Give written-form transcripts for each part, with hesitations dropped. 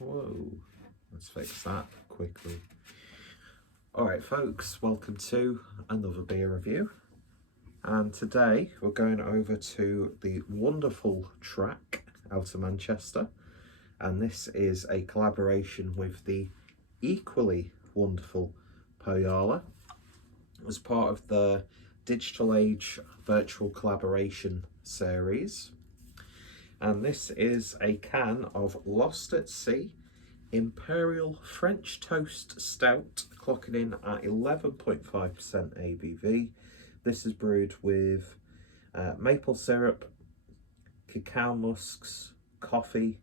Whoa, let's fix that quickly. Alright folks, welcome to another beer review. And today we're going over to the wonderful Track out of Manchester. And this is a collaboration with the equally wonderful Põhjala as part of the Digital Age Virtual Collaboration series. And this is a can of Lost at Sea Imperial French Toast Stout, clocking in at 11.5% ABV. This is brewed with maple syrup, cacao musks, coffee,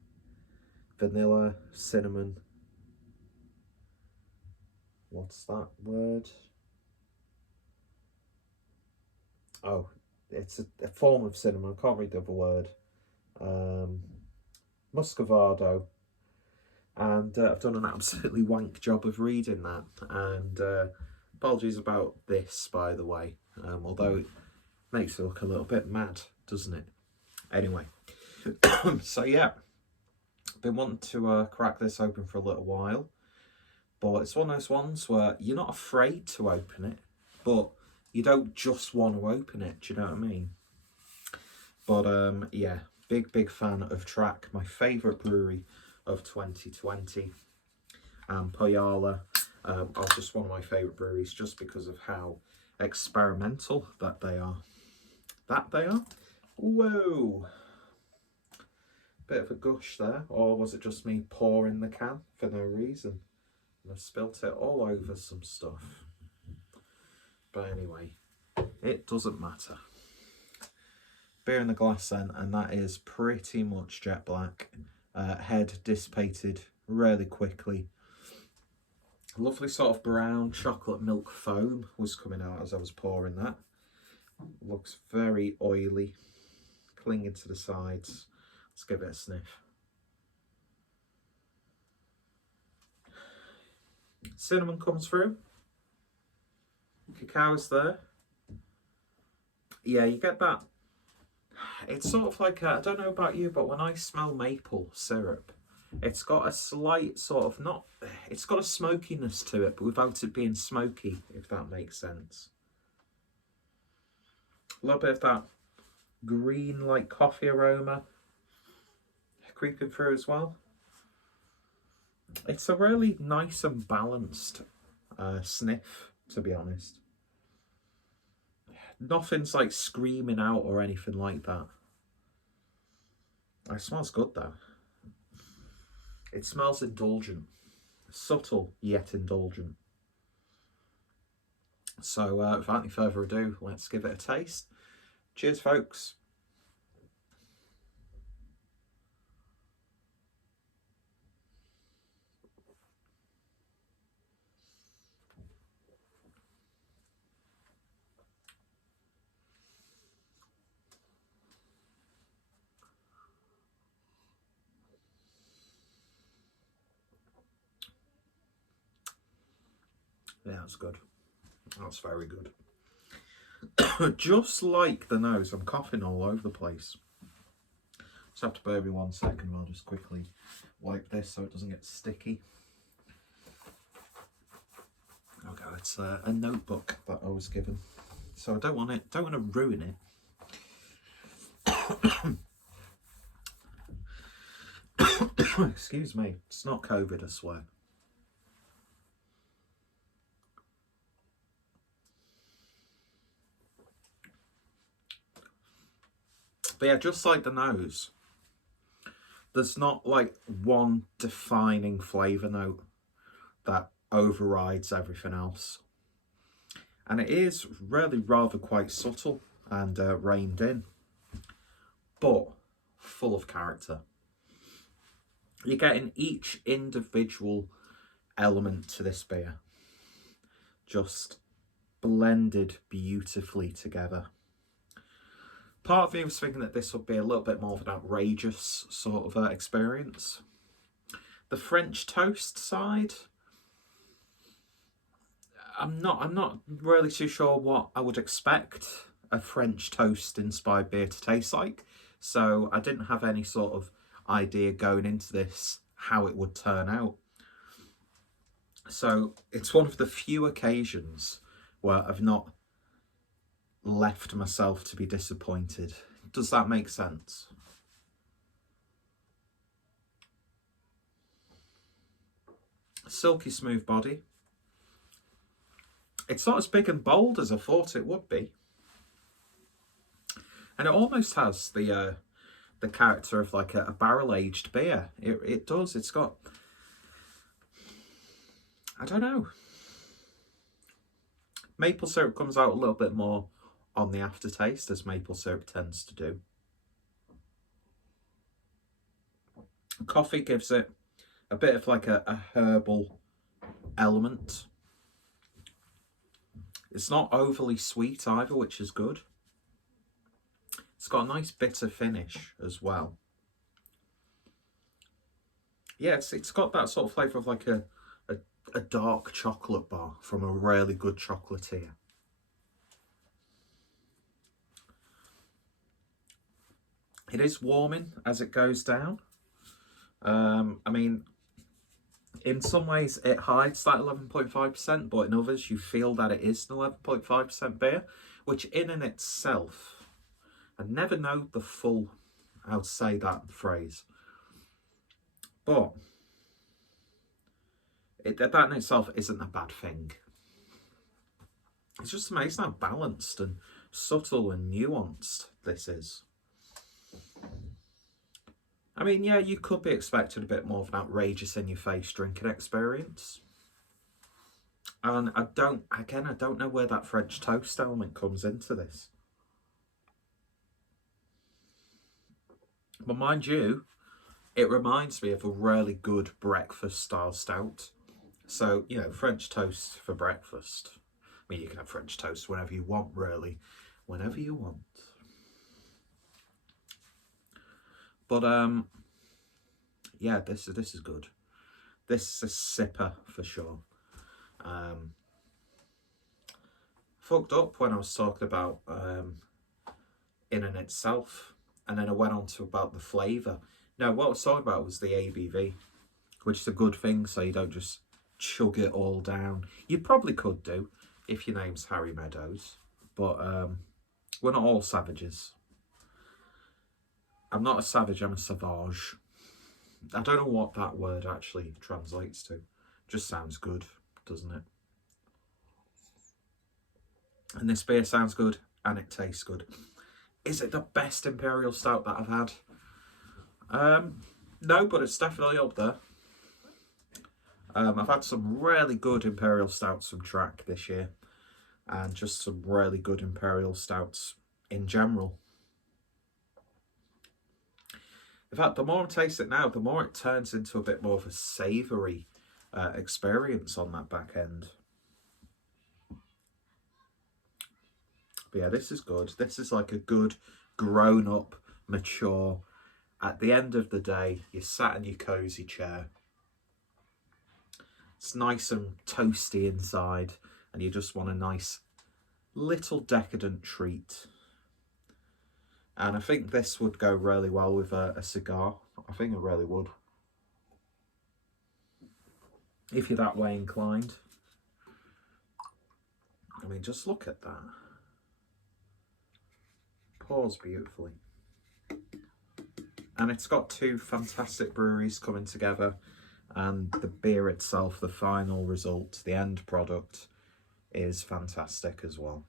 vanilla, cinnamon. What's that word? Oh, it's a form of cinnamon. I can't read the other word. Muscovado. And I've done an absolutely wank job of reading that. And apologies about this, by the way. Although it makes it look a little bit mad, doesn't it? Anyway, so yeah, I've been wanting to crack this open for a little while. But it's one of those ones where you're not afraid to open it, but you don't just want to open it, do you know what I mean? But yeah, big fan of Track, my favourite brewery of 2020. Põhjala are just one of my favourite breweries just because of how experimental that they are. Whoa! Bit of a gush there, or was it just me pouring the can for no reason? And I spilt it all over some stuff. But anyway, it doesn't matter. Beer in the glass then, and that is pretty much jet black. Head dissipated really quickly. Lovely sort of brown chocolate milk foam was coming out as I was pouring that. Looks very oily, clinging to the sides. Let's give it a sniff. Cinnamon comes through. Cacao's there. Yeah, you get that. It's sort of like, I don't know about you, but when I smell maple syrup, it's got a slight sort of, it's got a smokiness to it, but without it being smoky, if that makes sense. A little bit of that green, like coffee aroma creeping through as well. It's a really nice and balanced sniff, to be honest. Nothing's like screaming out or anything like that. It smells good though. It smells indulgent. Subtle yet indulgent. So without any further ado, let's give it a taste. Cheers folks. Yeah, that's good. That's very good. Just like the nose, I'm coughing all over the place. Just have to bear me 1 second. I'll just quickly wipe this so it doesn't get sticky. Okay, it's a notebook that I was given, so I don't want to ruin it. Excuse me, it's not COVID, I swear. But yeah, just like the nose, there's not like one defining flavour note that overrides everything else. And it is really rather quite subtle and reined in, but full of character. You're getting each individual element to this beer just blended beautifully together. Part of me was thinking that this would be a little bit more of an outrageous sort of experience. The French toast side, I'm not really too sure what I would expect a French toast inspired beer to taste like. So I didn't have any sort of idea going into this how it would turn out. So it's one of the few occasions where I've not left myself to be disappointed. Does that make sense? Silky smooth body. It's not as big and bold as I thought it would be. And it almost has the character of like a barrel-aged beer. It does. It's got, I don't know. Maple syrup comes out a little bit more on the aftertaste, as maple syrup tends to do. Coffee gives it a bit of like a herbal element. It's not overly sweet either, which is good. It's got a nice bitter finish as well. Yeah, it's got that sort of flavour of like a dark chocolate bar from a really good chocolatier. It is warming as it goes down. I mean, in some ways it hides that 11.5%, but in others you feel that it is an 11.5% beer, which in and itself, I never know the full how to say that phrase, but that in itself isn't a bad thing. It's just amazing how balanced and subtle and nuanced this is. I mean, yeah, you could be expecting a bit more of an outrageous in-your-face drinking experience. And I don't know where that French toast element comes into this. But mind you, it reminds me of a really good breakfast-style stout. So, you know, French toast for breakfast. I mean, you can have French toast whenever you want, really. Whenever you want. But, yeah, this is good. This is a sipper for sure. Fucked up when I was talking about in and itself, and then I went on to about the flavour. No, what I was talking about was the ABV, which is a good thing, so you don't just chug it all down. You probably could do if your name's Harry Meadows, but we're not all savages. I'm not a savage, I'm a sauvage. I don't know what that word actually translates to. Just sounds good, doesn't it? And this beer sounds good and it tastes good. Is it the best Imperial Stout that I've had? No, but it's definitely up there. I've had some really good Imperial Stouts from Track this year, and just some really good Imperial Stouts in general. In fact, the more I taste it now, the more it turns into a bit more of a savoury experience on that back end. But yeah, this is good. This is like a good, grown-up, mature. At the end of the day, you're sat in your cosy chair. It's nice and toasty inside, and you just want a nice little decadent treat. And I think this would go really well with a cigar. I think it really would. If you're that way inclined. I mean, just look at that. Pours beautifully. And it's got two fantastic breweries coming together. And the beer itself, the final result, the end product, is fantastic as well.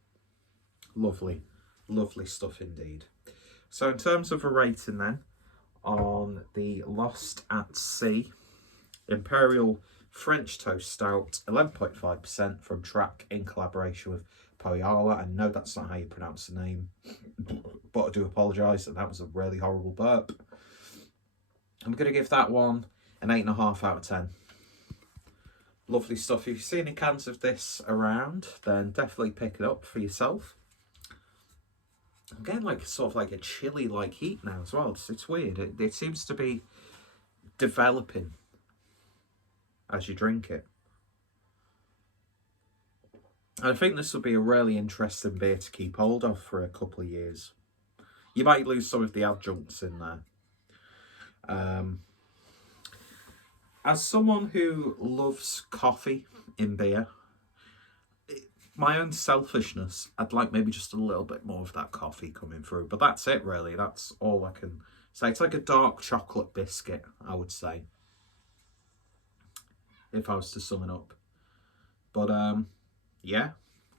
Lovely, lovely stuff indeed. So in terms of a rating then, on the Lost at Sea Imperial French Toast Stout, 11.5% from Track in collaboration with Põhjala. I know that's not how you pronounce the name, but I do apologise, and that was a really horrible burp. I'm going to give that one an 8.5 out of 10. Lovely stuff. If you see any cans of this around, then definitely pick it up for yourself. I'm getting like sort of like a chilly like heat now as well. It's weird. It seems to be developing as you drink it. And I think this will be a really interesting beer to keep hold of for a couple of years. You might lose some of the adjuncts in there. as someone who loves coffee in beer, my own selfishness, I'd like maybe just a little bit more of that coffee coming through. But that's it, really. That's all I can say. It's like a dark chocolate biscuit, I would say, if I was to sum it up. But yeah,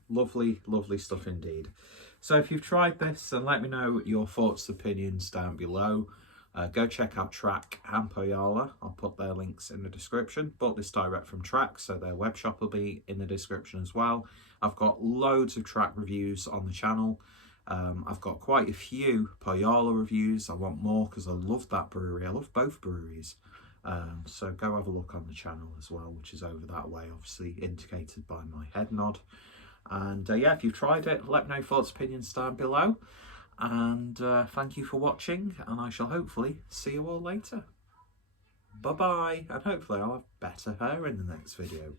lovely, lovely stuff indeed. So if you've tried this, then let me know your thoughts, opinions down below. Go check out Track and Põhjala. I'll put their links in the description. Bought this direct from Track, so their web shop will be in the description as well. I've got loads of Track reviews on the channel. I've got quite a few Põhjala reviews. I want more because I love that brewery. I love both breweries. So go have a look on the channel as well, which is over that way, obviously indicated by my head nod. And yeah, if you've tried it, let me know your thoughts, opinions down below. And thank you for watching, and I shall hopefully see you all later. Bye bye, and hopefully I'll have better hair in the next video.